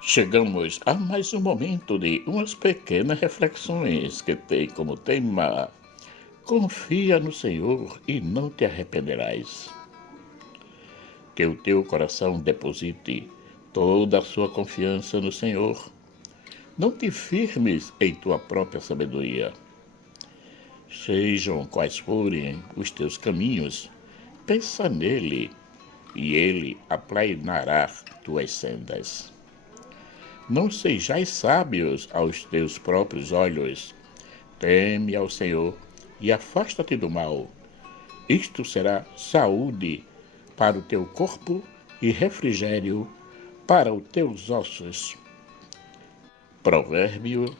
Chegamos a mais um momento de umas pequenas reflexões que tem como tema: confia no Senhor e não te arrependerás. Que o teu coração deposite toda a sua confiança no Senhor. Não te firmes em tua própria sabedoria. Sejam quais forem os teus caminhos, pensa nele e ele aplanará tuas sendas. Não sejais sábios aos teus próprios olhos. Teme ao Senhor e afasta-te do mal. Isto será saúde para o teu corpo e refrigério para os teus ossos. Provérbio,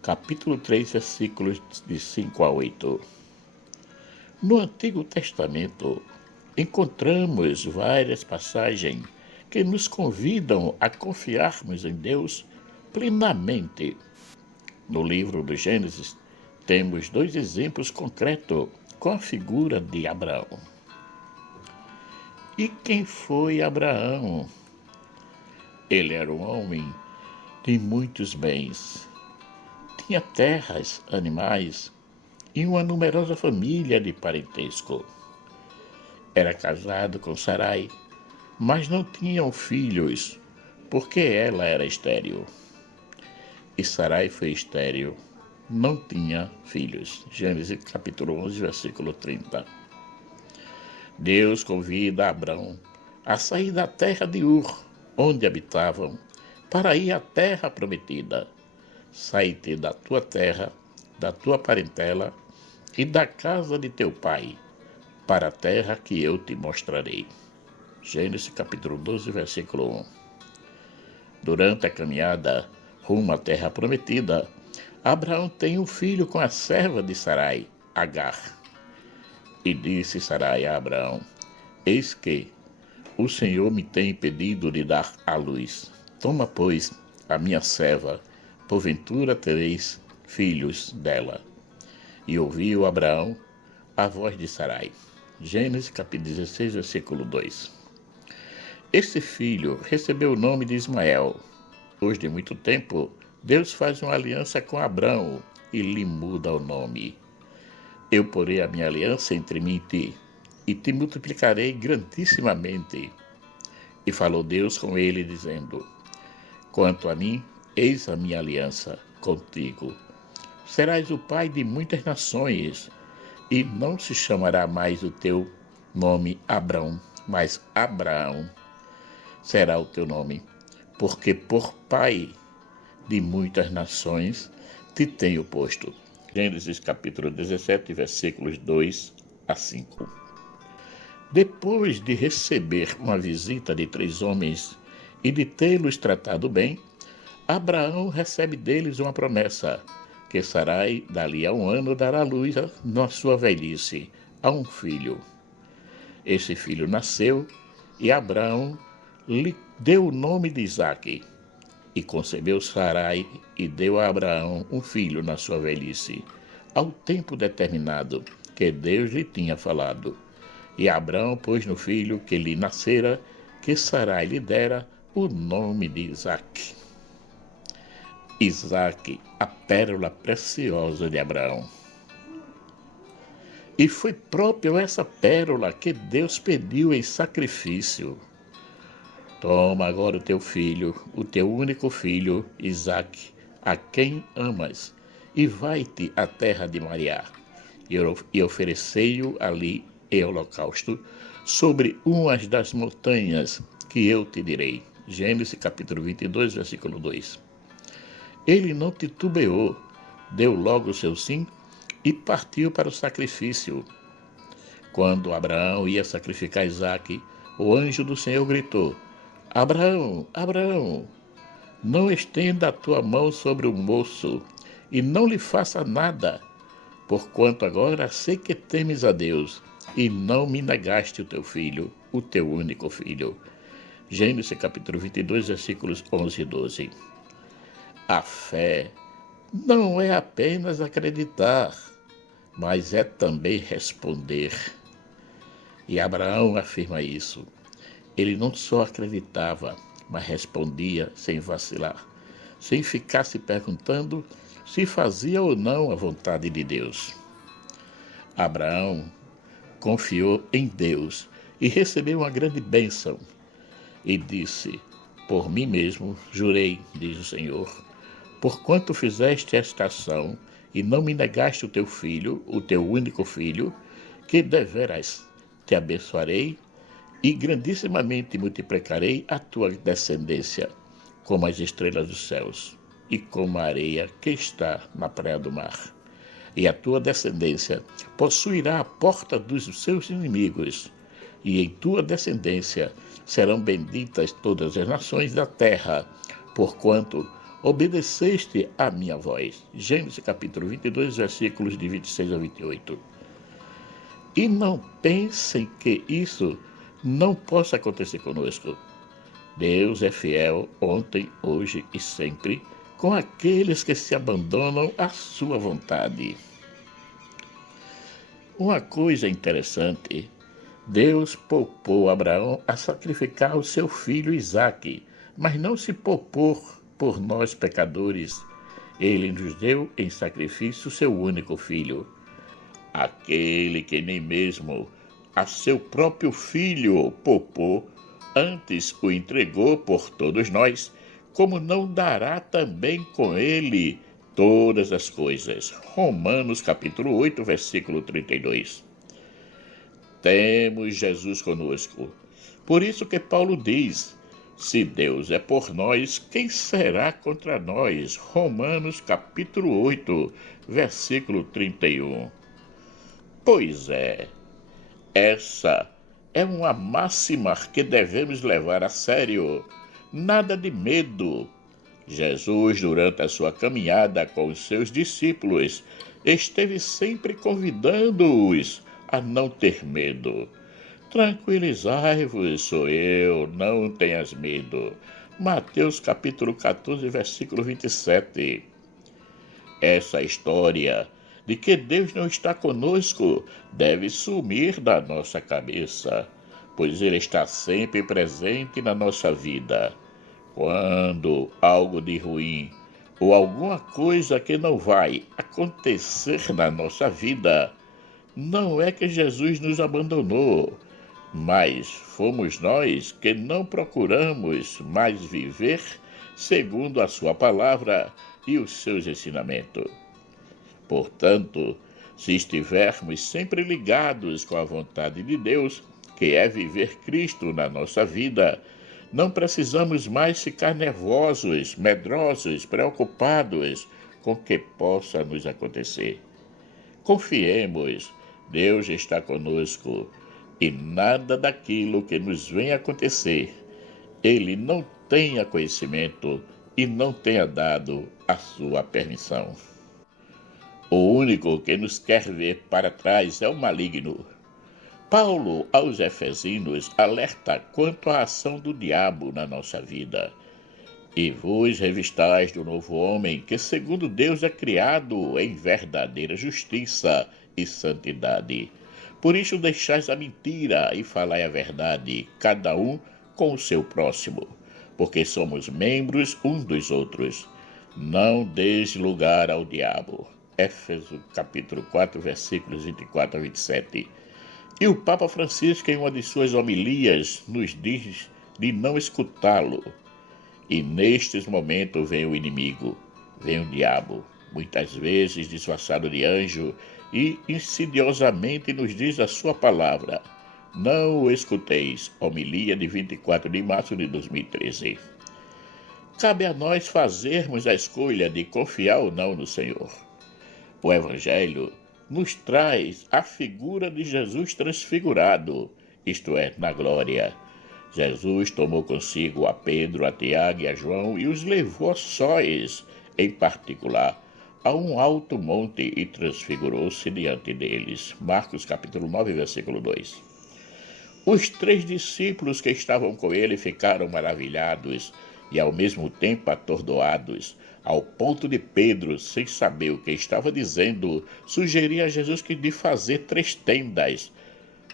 capítulo 3, versículos de 5 a 8. No Antigo Testamento, encontramos várias passagens que nos convidam a confiarmos em Deus plenamente. No livro do Gênesis, temos dois exemplos concretos com a figura de Abraão. E quem foi Abraão? Ele era um homem de muitos bens. Tinha terras, animais e uma numerosa família de parentesco. Era casado com Sarai, mas não tinham filhos, porque ela era estéril. E Sarai foi estéril, não tinha filhos. Gênesis capítulo 11, versículo 30. Deus convida Abrão a sair da terra de Ur, onde habitavam, para ir à terra prometida. Sai-te da tua terra, da tua parentela e da casa de teu pai, para a terra que eu te mostrarei. Gênesis capítulo 12, versículo 1. Durante a caminhada rumo à terra prometida, Abraão tem um filho com a serva de Sarai, Agar. E disse Sarai a Abraão: eis que o Senhor me tem impedido de dar à luz. Toma, pois, a minha serva, porventura tereis filhos dela. E ouviu Abraão a voz de Sarai. Gênesis capítulo 16, versículo 2. Este filho recebeu o nome de Ismael. Depois de muito tempo, Deus faz uma aliança com Abrão e lhe muda o nome. Eu porei a minha aliança entre mim e te multiplicarei grandissimamente. E falou Deus com ele, dizendo: quanto a mim, eis a minha aliança contigo. Serás o pai de muitas nações, e não se chamará mais o teu nome Abrão, mas Abraão será o teu nome, porque por pai de muitas nações te tenho posto. Gênesis capítulo 17, versículos 2 a 5. Depois de receber uma visita de 3 homens e de tê-los tratado bem, Abraão recebe deles uma promessa, que Sarai, dali a 1 ano, dará luz na sua velhice a um filho. Esse filho nasceu e Abraão lhe deu o nome de Isaque. E concebeu Sarai e deu a Abraão um filho na sua velhice, ao tempo determinado que Deus lhe tinha falado. E Abraão pôs no filho que lhe nascera, que Sarai lhe dera, o nome de Isaque. Isaque, a pérola preciosa de Abraão. E foi próprio essa pérola que Deus pediu em sacrifício. Toma agora o teu filho, o teu único filho, Isaque, a quem amas, e vai-te à terra de Moriá, e oferecei-o ali em holocausto, sobre umas das montanhas que eu te direi. Gênesis capítulo 22, versículo 2. Ele não titubeou, deu logo o seu sim e partiu para o sacrifício. Quando Abraão ia sacrificar Isaque, o anjo do Senhor gritou: Abraão, Abraão, não estenda a tua mão sobre o moço e não lhe faça nada, porquanto agora sei que temes a Deus e não me negaste o teu filho, o teu único filho. Gênesis capítulo 22, versículos 11 e 12. A fé não é apenas acreditar, mas é também responder. E Abraão afirma isso. Ele não só acreditava, mas respondia sem vacilar, sem ficar se perguntando se fazia ou não a vontade de Deus. Abraão confiou em Deus e recebeu uma grande bênção. E disse: por mim mesmo jurei, diz o Senhor, porquanto fizeste esta ação e não me negaste o teu filho, o teu único filho, que deveras te abençoarei e grandissimamente multiplicarei a tua descendência, como as estrelas dos céus e como a areia que está na praia do mar. E a tua descendência possuirá a porta dos seus inimigos, e em tua descendência serão benditas todas as nações da terra, porquanto obedeceste à minha voz. Gênesis capítulo 22, versículos de 26 a 28. E não pensem que isso não possa acontecer conosco. Deus é fiel ontem, hoje e sempre, com aqueles que se abandonam à sua vontade. Uma coisa interessante, Deus poupou Abraão a sacrificar o seu filho Isaque, mas não se poupou por nós pecadores. Ele nos deu em sacrifício o seu único filho, aquele que nem mesmo a seu próprio filho poupou, antes o entregou por todos nós, como não dará também com ele todas as coisas. Romanos capítulo 8, versículo 32. Temos Jesus conosco. Por isso que Paulo diz: se Deus é por nós, quem será contra nós? Romanos capítulo 8, versículo 31. Pois é, essa é uma máxima que devemos levar a sério. Nada de medo. Jesus, durante a sua caminhada com os seus discípulos, esteve sempre convidando-os a não ter medo. Tranquilizai-vos, sou eu, não tenhas medo. Mateus capítulo 14, versículo 27. Essa história de que Deus não está conosco deve sumir da nossa cabeça, pois Ele está sempre presente na nossa vida. Quando algo de ruim ou alguma coisa que não vai acontecer na nossa vida, não é que Jesus nos abandonou, mas fomos nós que não procuramos mais viver segundo a sua palavra e os seus ensinamentos. Portanto, se estivermos sempre ligados com a vontade de Deus, que é viver Cristo na nossa vida, não precisamos mais ficar nervosos, medrosos, preocupados com o que possa nos acontecer. Confiemos, Deus está conosco e nada daquilo que nos vem acontecer, Ele não tenha conhecimento e não tenha dado a sua permissão. O único que nos quer ver para trás é o maligno. Paulo, aos Efesinos, alerta quanto à ação do diabo na nossa vida. E vos revistais do novo homem, que segundo Deus é criado em verdadeira justiça e santidade. Por isso deixais a mentira e falai a verdade, cada um com o seu próximo, porque somos membros uns dos outros. Não deis lugar ao diabo. Éfeso capítulo 4, versículos 24 a 27. E o Papa Francisco, em uma de suas homilias, nos diz de não escutá-lo. E nestes momentos vem o inimigo, vem o diabo, muitas vezes disfarçado de anjo, e insidiosamente nos diz a sua palavra. Não o escuteis. Homilia de 24 de março de 2013. Cabe a nós fazermos a escolha de confiar ou não no Senhor. O Evangelho nos traz a figura de Jesus transfigurado, isto é, na glória. Jesus tomou consigo a Pedro, a Tiago e a João e os levou a sós, em particular, a um alto monte e transfigurou-se diante deles. Marcos capítulo 9, versículo 2. Os 3 discípulos que estavam com ele ficaram maravilhados e ao mesmo tempo atordoados, ao ponto de Pedro, sem saber o que estava dizendo, sugerir a Jesus que de fazer 3 tendas,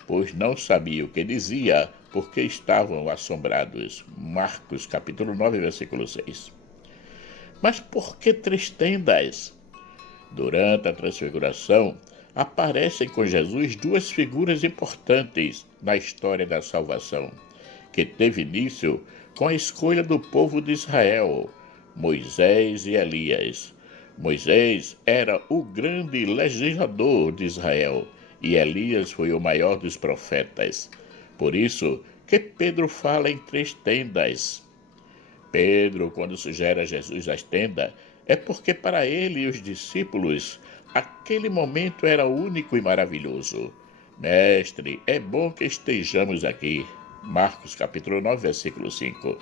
pois não sabia o que dizia, porque estavam assombrados. Marcos capítulo 9, versículo 6. Mas por que 3 tendas? Durante a transfiguração, aparecem com Jesus duas figuras importantes na história da salvação, que teve início com a escolha do povo de Israel, Moisés e Elias. Moisés era o grande legislador de Israel e Elias foi o maior dos profetas. Por isso que Pedro fala em 3 tendas. Pedro, quando sugere a Jesus as tendas, é porque para ele e os discípulos aquele momento era único e maravilhoso. Mestre, é bom que estejamos aqui. Marcos capítulo 9, versículo 5.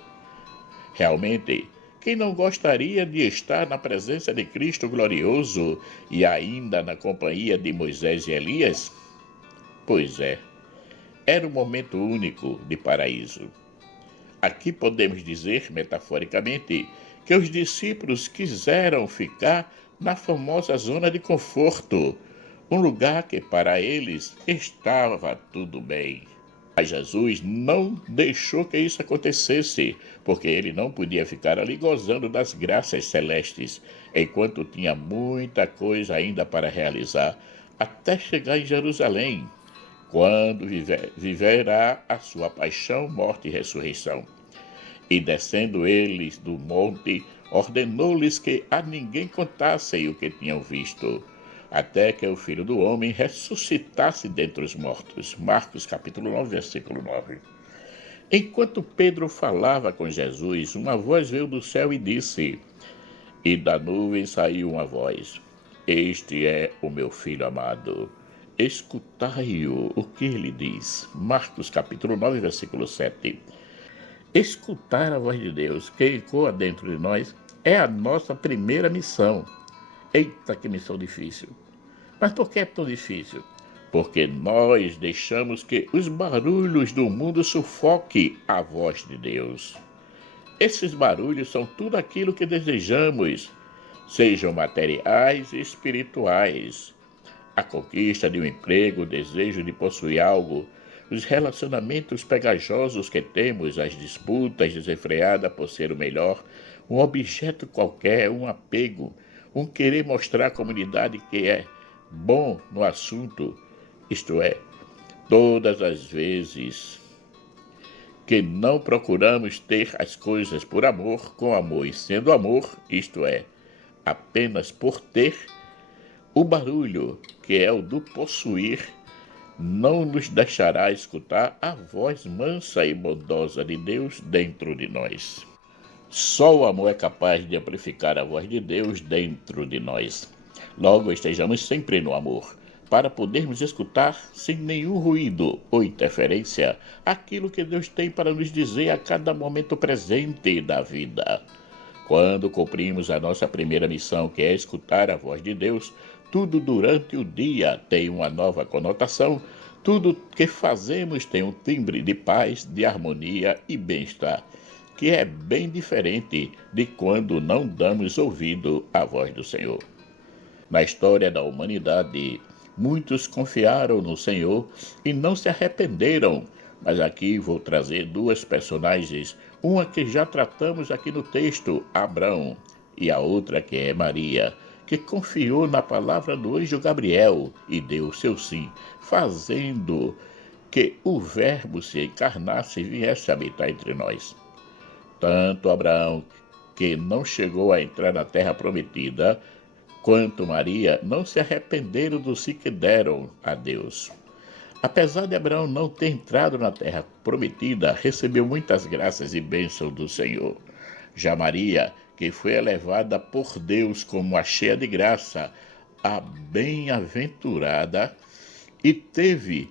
Realmente, quem não gostaria de estar na presença de Cristo glorioso e ainda na companhia de Moisés e Elias? Pois é, era um momento único de paraíso. Aqui podemos dizer, metaforicamente, que os discípulos quiseram ficar na famosa zona de conforto, um lugar que para eles estava tudo bem. Mas Jesus não deixou que isso acontecesse, porque ele não podia ficar ali gozando das graças celestes, enquanto tinha muita coisa ainda para realizar, até chegar em Jerusalém, quando viverá a sua paixão, morte e ressurreição. E descendo eles do monte, ordenou-lhes que a ninguém contassem o que tinham visto, até que o Filho do Homem ressuscitasse dentre os mortos. Marcos capítulo 9, versículo 9. Enquanto Pedro falava com Jesus, uma voz veio do céu e disse, e da nuvem saiu uma voz, este é o meu Filho amado, escutai-o, o que ele diz. Marcos capítulo 9, versículo 7. Escutar a voz de Deus que ecoa dentro de nós é a nossa primeira missão. Eita, que missão difícil. Mas por que é tão difícil? Porque nós deixamos que os barulhos do mundo sufoquem a voz de Deus. Esses barulhos são tudo aquilo que desejamos, sejam materiais e espirituais. A conquista de um emprego, o desejo de possuir algo, os relacionamentos pegajosos que temos, as disputas desenfreadas por ser o melhor, um objeto qualquer, um apego, um querer mostrar à comunidade que é bom no assunto, isto é, todas as vezes que não procuramos ter as coisas por amor, com amor e sendo amor, isto é, apenas por ter, o barulho, que é o do possuir, não nos deixará escutar a voz mansa e bondosa de Deus dentro de nós. Só o amor é capaz de amplificar a voz de Deus dentro de nós. Logo, estejamos sempre no amor, para podermos escutar sem nenhum ruído ou interferência aquilo que Deus tem para nos dizer a cada momento presente da vida. Quando cumprimos a nossa primeira missão, que é escutar a voz de Deus, tudo durante o dia tem uma nova conotação, tudo que fazemos tem um timbre de paz, de harmonia e bem-estar, que é bem diferente de quando não damos ouvido à voz do Senhor. Na história da humanidade, muitos confiaram no Senhor e não se arrependeram, mas aqui vou trazer duas personagens, uma que já tratamos aqui no texto, Abraão, e a outra que é Maria, que confiou na palavra do anjo Gabriel e deu seu sim, fazendo que o Verbo se encarnasse e viesse habitar entre nós. Tanto Abraão, que não chegou a entrar na terra prometida, quanto Maria não se arrependeram do sim que deram a Deus. Apesar de Abraão não ter entrado na terra prometida, recebeu muitas graças e bênçãos do Senhor. Já Maria, que foi elevada por Deus como a cheia de graça, a bem-aventurada, e teve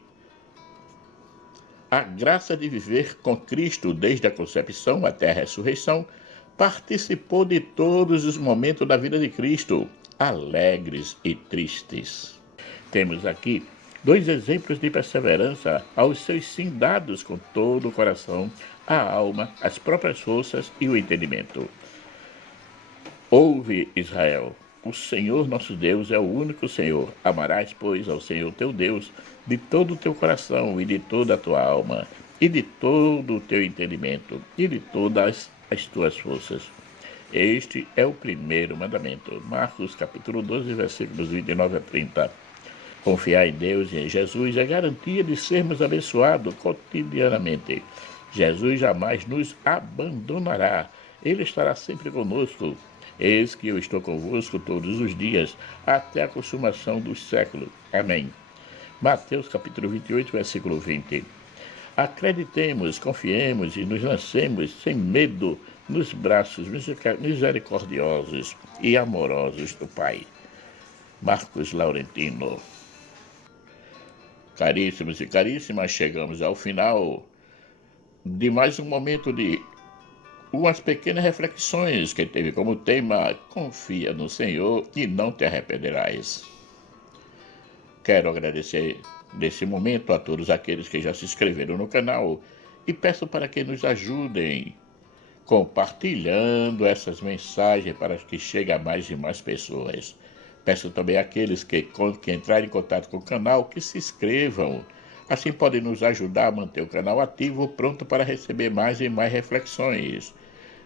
a graça de viver com Cristo desde a concepção até a ressurreição, participou de todos os momentos da vida de Cristo, alegres e tristes. Temos aqui dois exemplos de perseverança aos seus sim dados com todo o coração, a alma, as próprias forças e o entendimento. Ouve, Israel, O Senhor nosso Deus é o único Senhor. Amarás, pois, ao Senhor teu Deus de todo o teu coração e de toda a tua alma e de todo o teu entendimento e de todas as tuas forças. Este é o primeiro mandamento. Marcos capítulo 12, versículos 29 a 30. Confiar em Deus e em Jesus é garantia de sermos abençoados cotidianamente. Jesus jamais nos abandonará. Ele estará sempre conosco. Eis que eu estou convosco todos os dias, até a consumação dos séculos. Amém. Mateus capítulo 28, versículo 20. Acreditemos, confiemos e nos lancemos sem medo nos braços misericordiosos e amorosos do Pai. Marcos Laurentino. Caríssimos e caríssimas, chegamos ao final de mais um momento de umas pequenas reflexões que teve como tema Confia no Senhor e não te arrependerás. Quero agradecer nesse momento a todos aqueles que já se inscreveram no canal e peço para que nos ajudem compartilhando essas mensagens para que chegue a mais e mais pessoas. Peço também àqueles que entrarem em contato com o canal que se inscrevam. Assim podem nos ajudar a manter o canal ativo, pronto para receber mais e mais reflexões.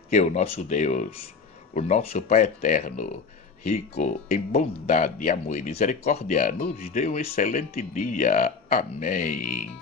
Que o nosso Deus, o nosso Pai eterno, rico em bondade, amor e misericórdia, nos dê um excelente dia. Amém.